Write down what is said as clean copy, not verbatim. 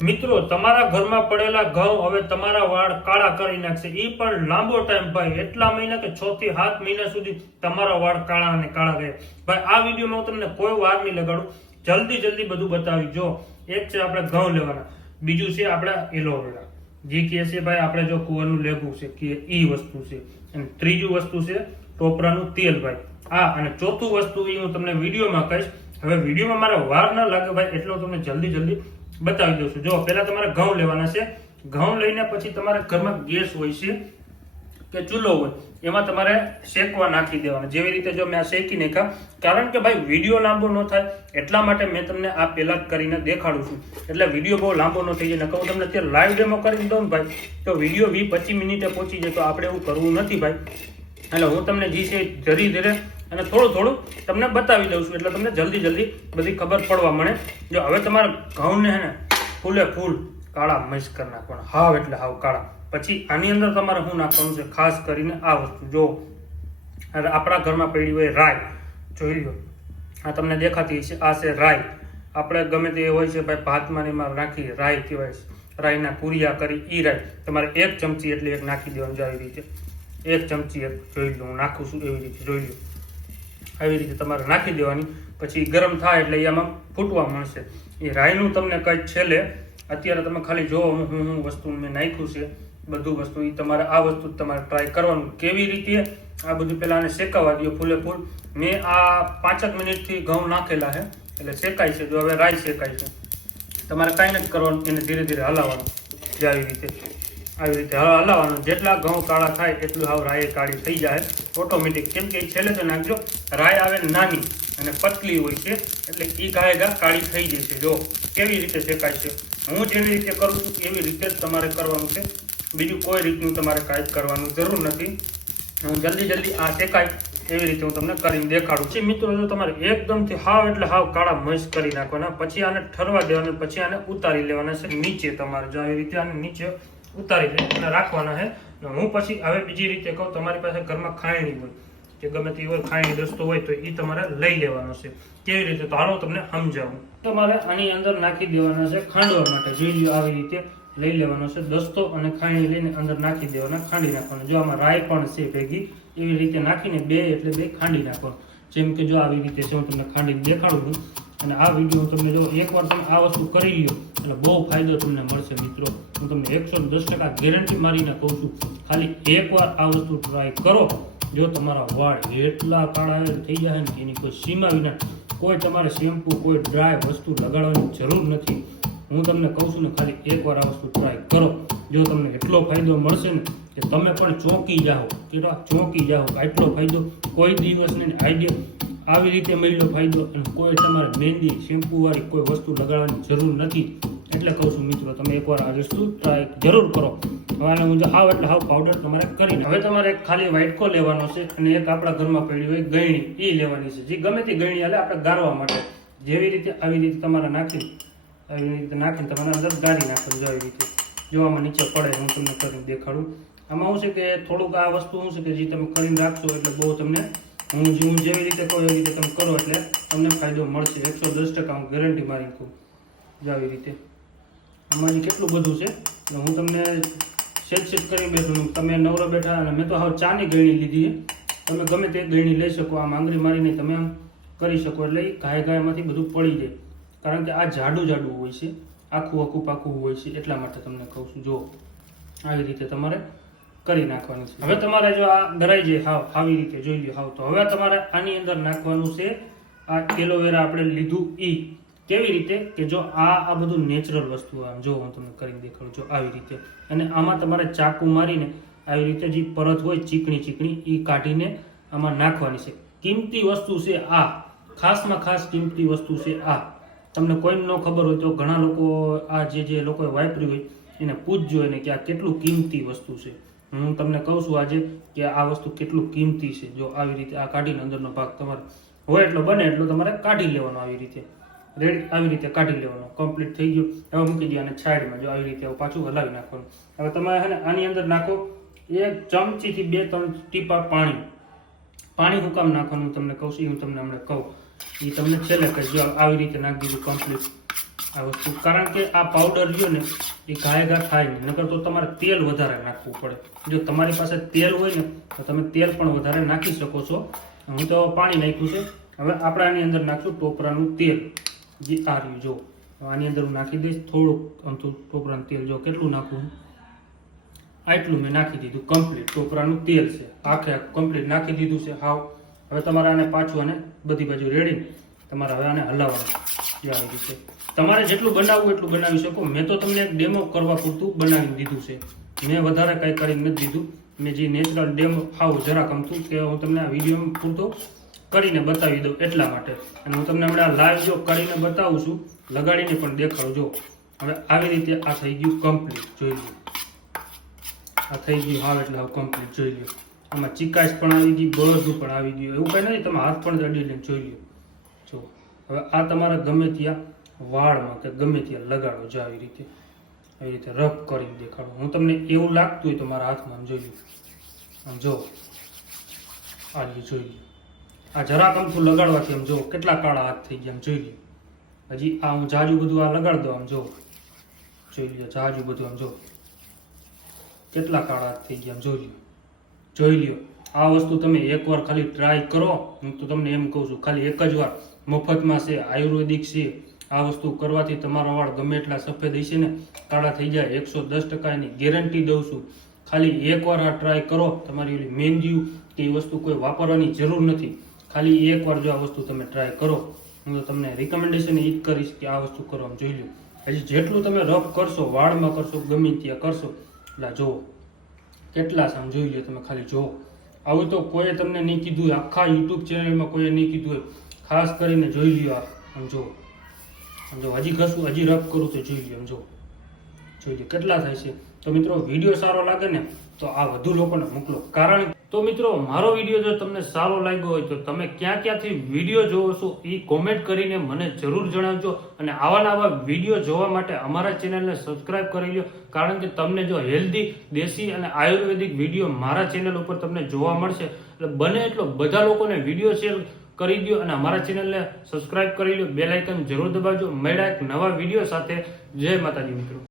મિત્રો તમારા ઘરમાં પડેલા ઘઉં હવે તમારા વાળ કાળા કરી નાખશે, એ પણ લાંબો ટાઈમ ભાઈ, એટલા મહિના કે 6 થી 7 મહિના સુધી તમારા વાળ કાળા અને કાળા ગયા ભાઈ. આ વિડીયોમાં હું તમને કોઈ વાર નહીં લગાડું, જલ્દી બધું બતાવી. જો એક છે આપણે ઘઉં લેવાના, બીજું છે આપણે એલોવેરા, જે કે છે ભાઈ આપણે જો કુંવરનું લેવું છે કે ઈ વસ્તુ છે, અને ત્રીજું વસ્તુ છે ટોપરાનું તેલ ભાઈ. અને ચોથું વસ્તુ એ હું તમને વિડીયોમાં કહીશ. હવે વિડીયોમાં મારા વાર ના લાગે ભાઈ, એટલે હું તમને જલ્દી બતાવી દઉં છું. જો પહેલા તમારે ઘઉં લેવાના છે. ઘઉં લઈને પછી તમારા ઘરમાં ગેસ હોય છે કે ચૂલો હોય, એમાં તમારે શેકવા નાખી દેવાના. જેવી રીતે જો મેં આ શેકી નાખ્યા, કારણ કે ભાઈ વિડીયો લાંબો ન થાય એટલા માટે મેં તમને આ પહેલા જ કરીને દેખાડું છું, એટલે વિડીયો બહુ લાંબો ન થઈ જાય. નકર હું તમને અત્યારે લાઈવ ડેમો કરી દઉં ને ભાઈ, તો વિડીયો 20-25 મિનિટે પહોંચી જાય, તો આપણે એવું કરવું નથી ભાઈ. એટલે હું તમને જે છે ધીરે અને થોડું તમને બતાવી દઉં છું, એટલે તમને જલ્દી બધી ખબર પડવા મળે. જો હવે તમારા ઘઉંને હે ને ફૂલે ફૂલ કાળા મસ કરી નાખવાના, હાવ એટલે હાવ કાળા. પછી આની અંદર તમારે શું નાખવાનું છે, ખાસ કરીને આ વસ્તુ. જો આપણા ઘરમાં પડી હોય રાઈ, જોઈ લો, આ તમને દેખાતી છે, આ છે રાઈ. આપણે ગમે તે હોય છે ભાઈ, ભાતમાં એમાં નાખી રાઈ કહેવાય છે, રાઈના કુરિયા કરી ઈ રાઈ તમારે 1 ચમચી એટલે એક નાખી દેવાનું. જો આવી રીતે 1 ચમચી એક જોઈ લો, હું નાખું છું એવી રીતે જોઈ લો, આવી રીતે તમારે નાખી દેવાની. પછી ગરમ થાય એટલે એમાં ફૂટવા મળશે. એ રાઈનું તમને કંઈ છેલ્લે અત્યારે તમે ખાલી જોવો હું વસ્તુ મેં નાખ્યું છે, બધું વસ્તુ. એ તમારે આ વસ્તુ તમારે ટ્રાય કરવાનું કેવી રીતે. આ બધું પહેલાં આને શેકાવા દો ફૂલે ફૂલ. મેં આ 5 મિનિટથી ઘઉં નાખેલા છે, એટલે શેકાય છે. જો હવે રાઈ શેકાય છે, તમારે કાંઈ નથી કરવાનું, એને ધીરે હલાવવાનું. જે આવી રીતે હલાવવાનું. જેટલા ઘઉં કાળા થાય એટલું હાવ રાઈ કાળી થઈ જાય ઓટોમેટિક. કેમ કે છેલ્લે તો નાખજો, રાઈ આવે નાની અને પતલી હોય છે, એટલે એ ઘા કાળી થઈ જશે. જો કેવી રીતે શેકાય છે, હું જેવી રીતે કરું છું એવી રીતે જ તમારે કરવાનું છે. બીજું કોઈ રીતનું તમારે કાંઈ જ કરવાનું જરૂર નથી. હું જલ્દી આ શેકાય એવી રીતે હું તમને કરીને દેખાડું છું. મિત્રો જો તમારે એકદમથી હાવ એટલે હાવ કાળા મસ કરી નાખવાના, પછી આને ઠરવા દેવાના, પછી આને ઉતારી લેવાના છે નીચે. તમારે જો આવી રીતે આને નીચે ઉતારી અને રાખવાના છે. હું પછી હવે બીજી રીતે કહું, તમારી પાસે ઘરમાં ખાયણી હોય કે ગમે તે હોય, ખાયણી દસ્તો હોય, તો એ તમારે લઈ લેવાનો છે. કેવી રીતે, તો હાલો તમને સમજાવું. તમારે આની અંદર નાખી દેવાના છે ખાંડવા માટે. જોઈ લો, આવી રીતે લઈ લેવાનો છે દસ્તો અને ખાયણી લઈને અંદર નાખી દેવાના, ખાંડી નાખવાના. જો આમાં રાઈ પણ છે ભેગી, એવી રીતે નાખીને 2 એટલે 2 ખાંડી નાખવાનું. જેમ કે જો આવી રીતે છે, હું તમને ખાંડીને દેખાડું છું. અને આ વિડીયો તમને જો એકવાર તમે આ વસ્તુ કરી લો એટલે બહુ ફાયદો તમને મળશે મિત્રો. હું તમને 110% ગેરંટી મારીને કહું છું, ખાલી એકવાર આ વસ્તુ ટ્રાય કરો. જો તમારા વાળ એટલા કાળા થઈ જાય ને એની કોઈ સીમા વિના. કોઈ તમારે શેમ્પુ, કોઈ ડ્રાય વસ્તુ લગાડવાની જરૂર નથી. હું તમને કહું છું ને, ખાલી એકવાર આ વસ્તુ ટ્રાય કરો. જો તમને એટલો ફાયદો મળશે ને કે તમે પણ ચોંકી જાઓ, આટલો ફાયદો કોઈ દિવસ નહીં. આઈડિયા આવી રીતે મળ્યો ફાયદો, અને કોઈ તમારે મહેંદી શેમ્પુ વાળી કોઈ વસ્તુ લગાડવાની જરૂર નથી. એટલે કહું છું મિત્રો, તમે એકવાર આ વસ્તુ ટ્રાય જરૂર કરો. હવે હું હાવ એટલે હાવ પાવડર તમારે કરીને, હવે તમારે ખાલી વાઇટકો લેવાનો છે, અને એક આપણા ઘરમાં પડી હોય ગયણી, એ લેવાની છે. જે ગમે તે ગયણી હાલે આપણે ગાળવા માટે. જેવી રીતે આવી રીતે તમારે નાખીને તમારે અંદર ગાળી નાખવાનું. જો આવી રીતે જો આમાં નીચે પડે, હું તમને કરીને દેખાડું. આમાં શું છે કે થોડુંક આ વસ્તુ શું છે કે જે તમે કરીને રાખશો એટલે બહુ તમને, હું જેવી રીતે કહું એવી રીતે તમે કરો એટલે તમને ફાયદો મળશે. 110% હું ગેરંટી મારી કહું. જો આવી રીતે આમાં કેટલું બધું છે, હું તમને સેટ કરી બેઠું. તમે નવરો બેઠા, અને મેં તો હવે ચાની ગયણી લીધી છે. તમે ગમે તે ગયણી લઈ શકો, આમ આંગળી મારીને તમે આમ કરી શકો, એટલે એ ગાયમાંથી બધું પડી જાય. કારણ કે આ જાડું હોય છે, આખું પાકું હોય છે, એટલા માટે તમને કહું છું. જો આવી રીતે તમારે કરી નાખવાનું છે. હવે તમારે જો આ ડરાઈ જાય હાવ, આવી રીતે જોઈ લો હાવ, તો હવે તમારે આની અંદર નાખવાનું છે આ એલોવેરા આપણે લીધું ઈ. કેવી રીતે કે જો આ બધું નેચરલ વસ્તુ, આમ જો હું તમને કરીને દેખાડું છું આવી રીતે. અને આમાં તમારે ચાકુ મારીને આવી રીતે જે પરત હોય ચીકણી એ કાઢીને આમાં નાખવાની છે. કિંમતી વસ્તુ છે આ, ખાસમાં ખાસ કિંમતી વસ્તુ છે આ. તમને કોઈને ન ખબર હોય તો ઘણા લોકો આ જે લોકોએ વાપર્યું હોય એને પૂછજો એને કે આ કેટલું કિંમતી વસ્તુ છે. હું તમને કહું છું આજે કે આ વસ્તુ કેટલું કિંમતી છે. જો આવી રીતે આ કાઢીને અંદરનો ભાગ તમારે હોય એટલો બને એટલો તમારે કાઢી લેવાનો. આવી રીતે રેડી, આવી રીતે કાઢી લેવાનો. કમ્પ્લીટ થઈ ગયું. હવે મૂકી દો અને સાઈડમાં. જો આવી રીતે પાછું હલાવી નાખવાનું. હવે તમારે છે ને આની અંદર નાખો 1 ચમચીથી 2-3 ટીપા પાણી હું કામ નાખવાનું તમને કહું છું, હું તમને હમણાં કહું. એ તમને છેલ્લે કહીશ. જો આવી રીતે નાખી દીધું કમ્પ્લીટ. આ વસ્તુ, કારણ કે આ પાવડર રહ્યો ને એ ઘાયઘા થાય નહીં, નકર તો તમારે તેલ વધારે નાખવું પડે. જો તમારી પાસે તેલ હોય ને તો તમે તેલ પણ વધારે નાખી શકો છો. હું તો પાણી નાખ્યું છે. હવે આપણે આની અંદર નાખશું ટોપરાનું તેલ, જે આ રહ્યું. જો આની અંદર હું નાખી દઈશ થોડુંક અમથું ટોપરાનું તેલ. જો કેટલું નાખવું, આટલું મેં નાખી દીધું. કમ્પ્લીટ ટોપરાનું તેલ છે, આખે કમ્પ્લીટ નાખી દીધું છે હાવ. હવે તમારે આને પાછું આને બધી બાજુ રેડી તમારે હવે આને હલાવવાનું આવી રીતે. તમારે જેટલું બનાવવું એટલું બનાવી શકો. મેં તો તમને એક ડેમો કરવા પૂરતું બનાવી દીધું છે, મેં વધારે કંઈ કરીને નથી દીધું. મેં જે નેચરલ ડેમો હાવ જરાક અમથું કે હું તમને આ વિડીયો પૂરતો કરીને બતાવી દઉં એટલા માટે. અને હું તમને હમણાં લાઈવ જો કરીને બતાવું છું, લગાડીને પણ દેખાડું. જો હવે આવી રીતે આ થઈ ગયું કમ્પ્લીટ, જોઈ લો. આ થઈ ગયું હાવ એટલે હાવ કમ્પ્લીટ, જોઈ લો. આમાં ચીકાશ પણ આવી ગઈ, બધું પણ આવી ગયું. એવું કંઈ નથી, તમે હાથ પણ અડીને જોઈ લો. જો હવે આ તમારે ગમે ત્યાં વાળમાં કે ગમે ત્યાં લગાડો. જો આવી રીતે રફ કરીને દેખાડો. હું તમને એવું લાગતું હોય તો મારા હાથમાં જોઈ લો. આમ જો આ જોઈ લો. આ જરાક અમથું લગાડવાથી આમ જો કેટલા કાળા હાથ થઈ ગયા, આમ જોઈ લો. હજી આ હું જાજુ બધું આ લગાડ દઉં, આમ જો જોઈ લો. જાજુ બધું આમ જો કેટલા કાળા હાથ થઈ ગયા, આમ જોઈ લો. આ વસ્તુ તમે એકવાર ખાલી ટ્રાય કરો. હું તો તમને એમ કહું છું, ખાલી એક જ વાર, મફતમાં છે, આયુર્વેદિક છે. આ વસ્તુ કરવાથી તમારા વાળ ગમે એટલા સફેદ હશે ને કાળા થઈ જાય. 110% એની ગેરંટી દઉં છું. ખાલી એકવાર આ ટ્રાય કરો. તમારી ઓલી મહેંદી કે એ વસ્તુ કોઈ વાપરવાની જરૂર નથી. ખાલી એકવાર જો આ વસ્તુ તમે ટ્રાય કરો, હું તો તમને રિકમેન્ડેશન એ જ કરીશ કે આ વસ્તુ કરો. આમ જોઈ લો. હજી જેટલું તમે રફ કરશો, વાળમાં કરશો, ગમે ત્યાં કરશો, એટલે જુઓ કેટલા છે. આમ જોઈ લો તમે, ખાલી જુઓ. આવું તો કોઈએ તમને નહીં કીધું હોય, આખા યુટ્યુબ ચેનલમાં કોઈએ નહીં કીધું હોય. ખાસ કરીને જોઈ લ્યો. આમ જુઓ, હજી ઘસું, હજી રફ કરું તો જોઈ લો. આમ જુઓ, જોઈ લો કેટલા થાય છે. તો મિત્રો વિડીયો સારો લાગે ને તો આ વધુ લોકોને મોકલો. કારણ તો મિત્રો મારો વિડીયો જો તમને સારો લાગ્યો હોય તો તમે ક્યાંથી વિડીયો જોવો છો એ કોમેન્ટ કરીને મને જરૂર જણાવજો. અને આવા વિડીયો જોવા માટે અમારા ચેનલને સબસ્ક્રાઇબ કરી લો. કારણ કે તમને જો હેલ્ધી, દેશી અને આયુર્વેદિક વિડીયો મારા ચેનલ ઉપર તમને જોવા મળશે. એટલે બને એટલો બધા લોકોને વિડીયો શેર કરી દો અને અમારા ચેનલને સબસ્ક્રાઇબ કરી લો. બેલ આઇકન જરૂર દબાવજો. મળ્યા એક નવા વિડીયો સાથે. જય માતાજી મિત્રો.